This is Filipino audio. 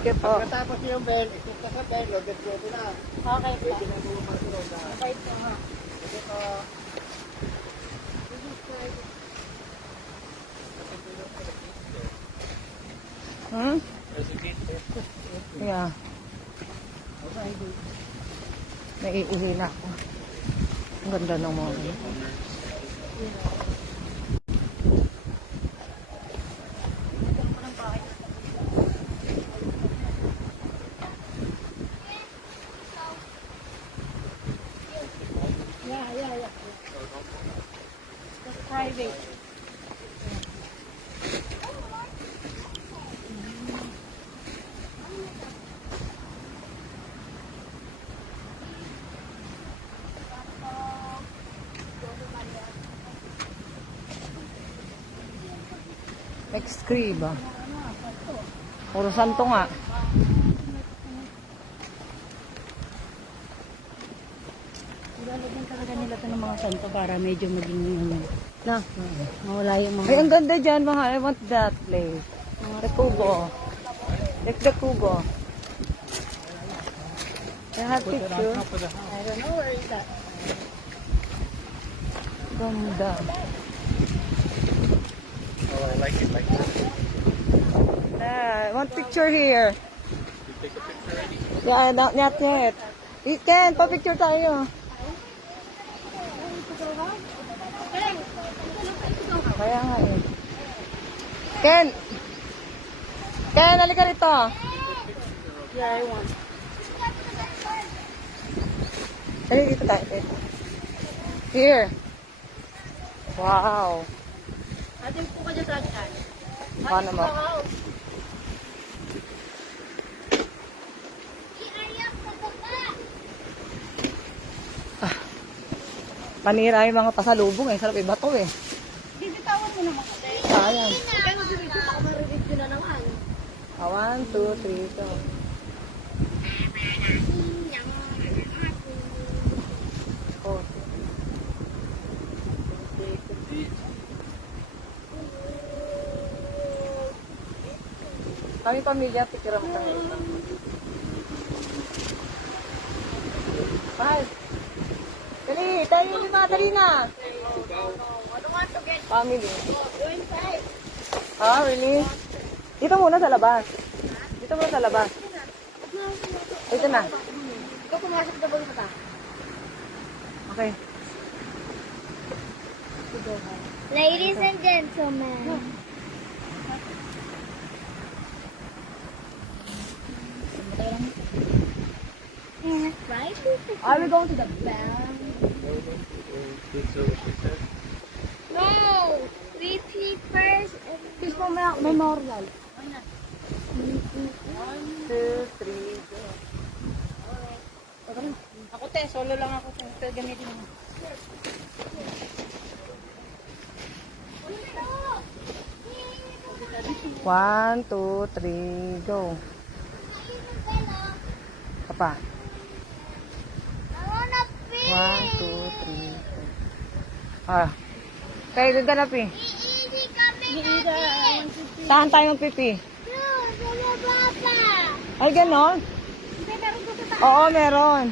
Thank you po. Pagkatapos yung bell, ikot ka sa bell, loaded pwede na. Okay po. Pwede na bumasunod na. Okay po ha. Sige po. Hmm? Yeah. Naiihi na ako. Ang ganda ng mga Yeah. That's private. Excreba. Puro santo nga. Ilalagyan talaga nila ito ng mga santo para medyo maging Na. mawala yung mga... Ay, ang ganda dyan, mahal. I want that place. The Kubo. Like the Kubo. I have picture. I don't know where is that. Ganda. Oh, I like it like that. I want picture here. You take a picture already? Yeah, not yet. We can, pa-picture tayo. Kaya nga eh. Ken! Ken, halika rito. Yeah, I want. Halika dito tayo. Here. Wow. Atin po ka dyan sa atin. Paano mo? Panira yung mga pasalubong eh. Sarap iba to eh. Bibitawan mo naman kasi. Sayang. Kaya nga dito, baka ma-review na naman. 1, 2, 3, go. Oh. Kami pamilya, picture mo tayo. Bye. Dali, tayo lima, dali na. Family. Ah, really? Dito muna sa labas. Dito muna sa labas. Dito na. Ikaw pumasok na ba sa Okay. Ladies and gentlemen. Right? Are we going to the bank? No! We pee first. Please po, memorial. 1, 2, 3, go. Ako te, solo lang ako te. Pero gamitin mo. One, two, three, go. Papa. I wanna pee. 1, 2, 3, go. Ah. Kayo, doon ka na, Pi. Easy kami Ida, I want to see. Saan tayo magpipi? No, sa baba. Ay, ganon? Hindi, meron ko sa taas. Oo, meron.